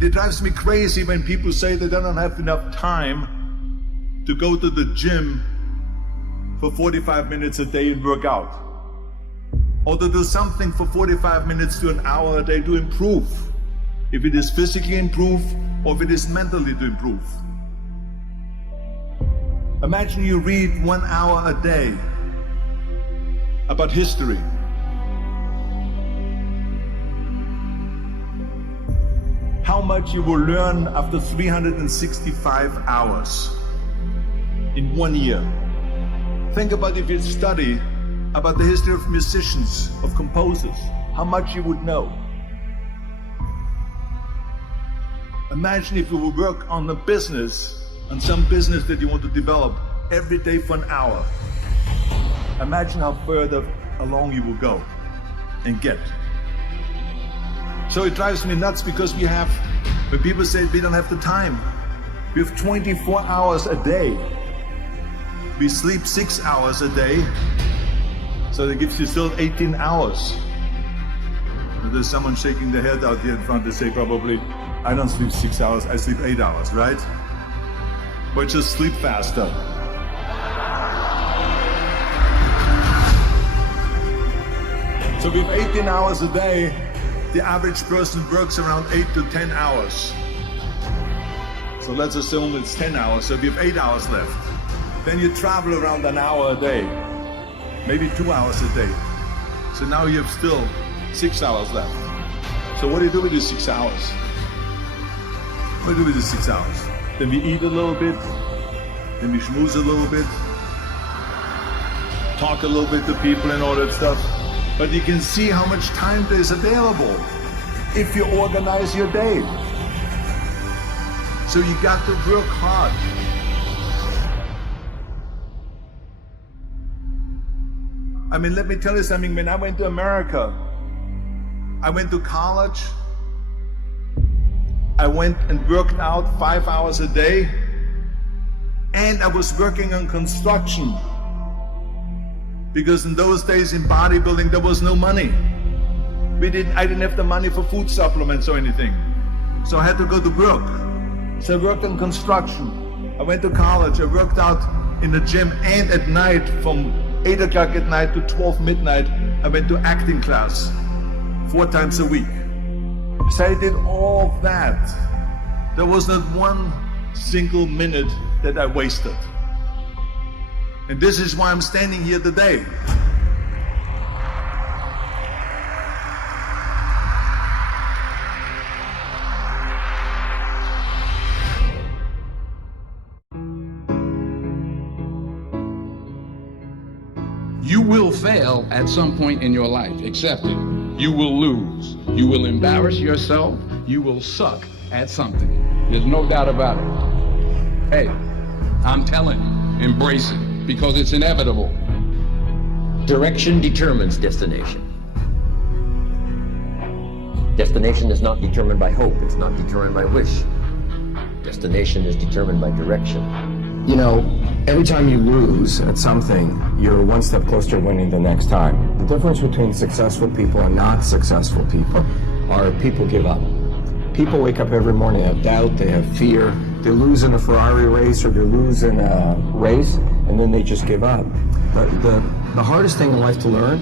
It drives me crazy when people say they don't have enough time to go to the gym for 45 minutes a day and work out. Or to do something for 45 minutes to an hour a day to improve. If it is physically improve or if it is mentally to improve. Imagine you read 1 hour a day about history. How much you will learn after 365 hours in 1 year. Think about if you study about the history of musicians, of composers, how much you would know. Imagine if you would work on a business, on some business that you want to develop every day for an hour. Imagine how further along you will go and get. So it drives me nuts because when people say we don't have the time, we have 24 hours a day. We sleep 6 hours a day, so that gives you still 18 hours. And there's someone shaking their head out here in front to say probably, I don't sleep 6 hours, I sleep 8 hours, right? But just sleep faster. So we have 18 hours a day. The average person works around 8 to 10 hours. So let's assume it's 10 hours, so we have 8 hours left. Then you travel around an hour a day, maybe 2 hours a day. So now you have still 6 hours left. So what do you do with these 6 hours? What do we do with these 6 hours? Then we eat a little bit, then we schmooze a little bit, talk a little bit to people and all that stuff. But you can see how much time there is available if you organize your day. So you got to work hard. I mean, let me tell you something. When I went to America, I went to college. I went and worked out 5 hours a day. And I was working on construction. Because in those days in bodybuilding, there was no money. I didn't have the money for food supplements or anything. So I had to go to work. So I worked on construction. I went to college. I worked out in the gym, and at night from 8 o'clock at night to 12 midnight, I went to acting class 4 times a week. So I did all of that. There was not one single minute that I wasted. And this is why I'm standing here today. You will fail at some point in your life, accept it. You will lose. You will embarrass yourself. You will suck at something. There's no doubt about it. Hey, I'm telling you, embrace it. Because it's inevitable. Direction determines destination. Destination is not determined by hope. It's not determined by wish. Destination is determined by direction. You know, every time you lose at something, you're one step closer to winning the next time. The difference between successful people and not successful people are people give up. People wake up every morning, they have doubt, they have fear. They lose in a Ferrari race or they lose in a race, and then they just give up. But the hardest thing in life to learn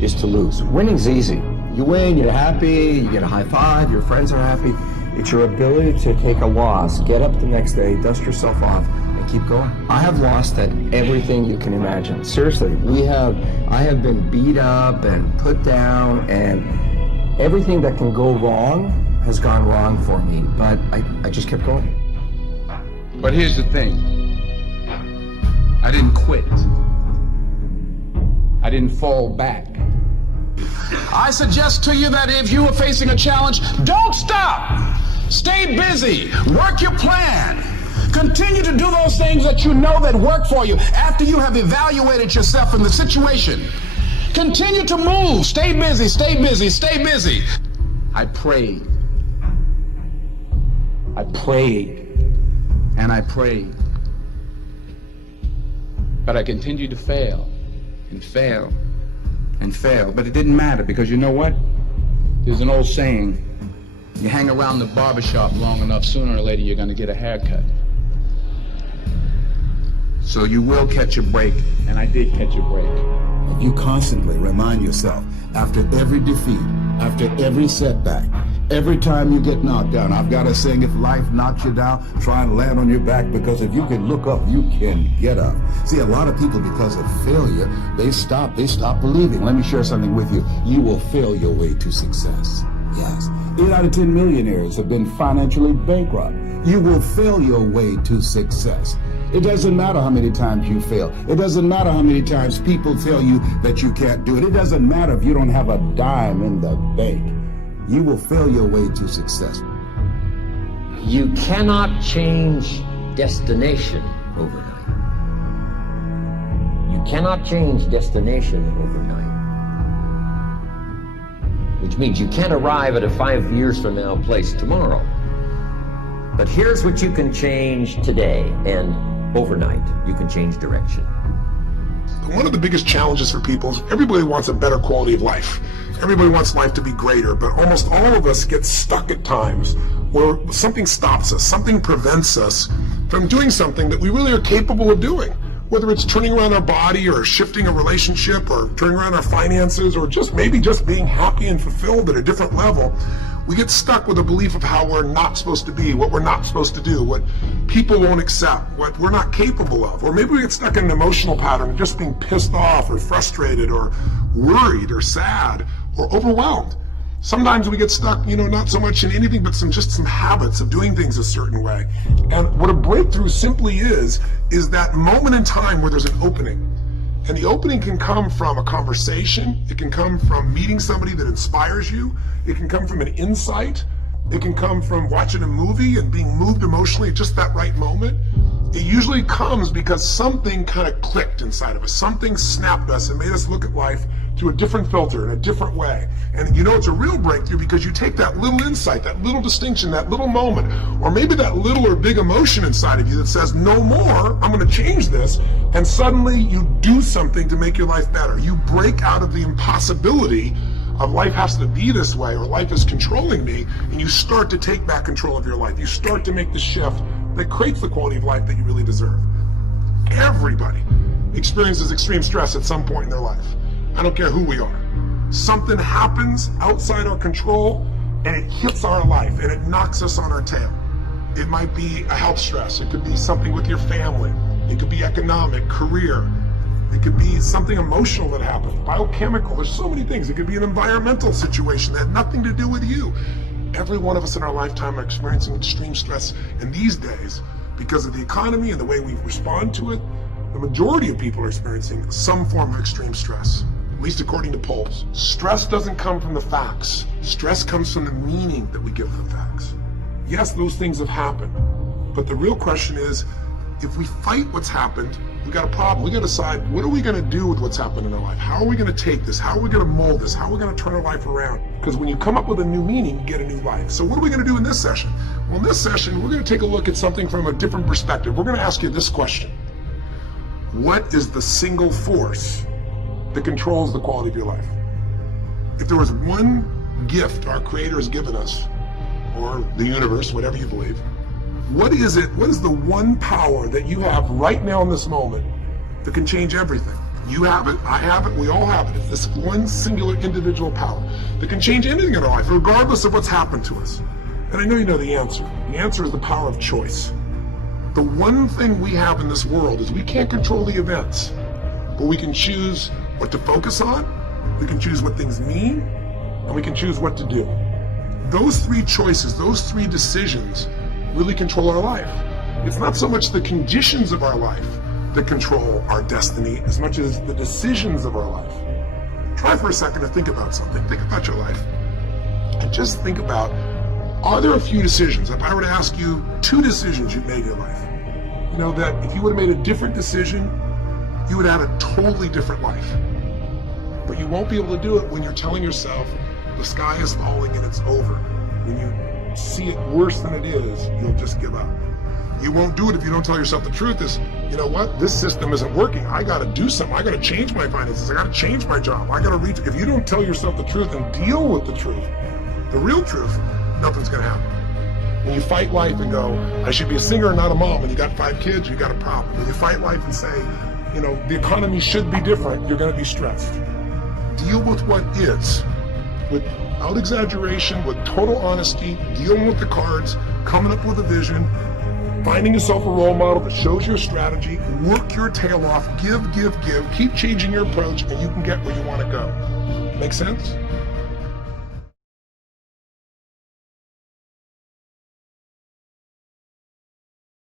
is to lose. Winning's easy. You win, you're happy, you get a high five, your friends are happy. It's your ability to take a loss, get up the next day, dust yourself off, and keep going. I have lost at everything you can imagine. Seriously, I have been beat up and put down, and everything that can go wrong has gone wrong for me, but I just kept going. But here's the thing. I didn't quit. I didn't fall back. I suggest to you that if you are facing a challenge, don't stop. Stay busy. Work your plan. Continue to do those things that you know that work for you after you have evaluated yourself in the situation. Continue to move. Stay busy, stay busy, stay busy. I prayed. I prayed. And I prayed. But I continued to fail and fail and fail. But it didn't matter because you know what? There's an old saying, You hang around the barbershop long enough, sooner or later you're going to get a haircut. So you will catch a break, and I did catch a break. If you constantly remind yourself, after every defeat, after every setback, every time you get knocked down, I've got a saying, if life knocks you down, try and land on your back, because if you can look up, you can get up. See, a lot of people, because of failure, they stop believing. Let me share something with you. You will fail your way to success. Yes. 8 out of 10 millionaires have been financially bankrupt. You will fail your way to success. It doesn't matter how many times you fail. It doesn't matter how many times people tell you that you can't do it. It doesn't matter if you don't have a dime in the bank. You will fail your way to success. You cannot change destination overnight. You cannot change destination overnight. Which means you can't arrive at a 5 years from now place tomorrow. But here's what you can change today, and overnight you can change direction. One of the biggest challenges for people is everybody wants a better quality of life. Everybody wants life to be greater, but almost all of us get stuck at times where something stops us, something prevents us from doing something that we really are capable of doing. Whether it's turning around our body or shifting a relationship or turning around our finances or just maybe just being happy and fulfilled at a different level, we get stuck with a belief of how we're not supposed to be, what we're not supposed to do, what people won't accept, what we're not capable of. Or maybe we get stuck in an emotional pattern of just being pissed off or frustrated or worried or sad or overwhelmed. Sometimes we get stuck, not so much in anything, but just some habits of doing things a certain way. And what a breakthrough simply is that moment in time where there's an opening. And the opening can come from a conversation. It can come from meeting somebody that inspires you. It can come from an insight. It can come from watching a movie and being moved emotionally at just that right moment. It usually comes because something kind of clicked inside of us. Something snapped us and made us look at life through a different filter in a different way. And it's a real breakthrough because you take that little insight, that little distinction, that little moment, or maybe that little or big emotion inside of you that says, no more, I'm going to change this. And suddenly you do something to make your life better. You break out of the impossibility of life has to be this way or life is controlling me, and you start to take back control of your life. You start to make the shift that creates the quality of life that you really deserve. Everybody experiences extreme stress at some point in their life. I don't care who we are. Something happens outside our control and it hits our life and it knocks us on our tail. It might be a health stress. It could be something with your family. It could be economic, career. It could be something emotional that happens, biochemical. There's so many things. It could be an environmental situation that had nothing to do with you. Every one of us in our lifetime are experiencing extreme stress. And these days, because of the economy and the way we respond to it, the majority of people are experiencing some form of extreme stress, at least according to polls. Stress doesn't come from the facts. Stress comes from the meaning that we give the facts. Yes, those things have happened, but the real question is, if we fight what's happened, we got a problem. We got to decide, what are we going to do with what's happened in our life? How are we going to take this? How are we going to mold this? How are we going to turn our life around? Because when you come up with a new meaning, you get a new life. So what are we going to do in this session? Well, in this session, we're going to take a look at something from a different perspective. We're going to ask you this question. What is the single force that controls the quality of your life? If there was one gift our Creator has given us, or the universe, whatever you believe, what is it? What is the one power that you have right now in this moment that can change everything? You have it, I have it, we all have it. It's this one singular individual power that can change anything in our life, regardless of what's happened to us. And I know you know the answer. The answer is the power of choice. The one thing we have in this world is we can't control the events, but we can choose what to focus on, we can choose what things mean, and we can choose what to do. Those three choices, those three decisions really control our life. It's not so much the conditions of our life that control our destiny as much as the decisions of our life. Try for a second to think about something. Think about your life. And just think about, are there a few decisions? If I were to ask you 2 decisions you've made in your life, that if you would have made a different decision, you would have had a totally different life. But you won't be able to do it when you're telling yourself the sky is falling and it's over. When you see it worse than it is, you'll just give up. You won't do it if you don't tell yourself the truth is, you know what, this system isn't working. I got to do something. I got to change my finances. I got to change my job. I got to reach. If you don't tell yourself the truth and deal with the truth, the real truth, nothing's gonna happen. When you fight life and go, I should be a singer and not a mom, and you got 5 kids, you got a problem. When you fight life and say, you know, the economy should be different, you're gonna be stressed. Deal with what is, without exaggeration, with total honesty, dealing with the cards, coming up with a vision, finding yourself a role model that shows your strategy, work your tail off, give, keep changing your approach, and you can get where you wanna go. Make sense?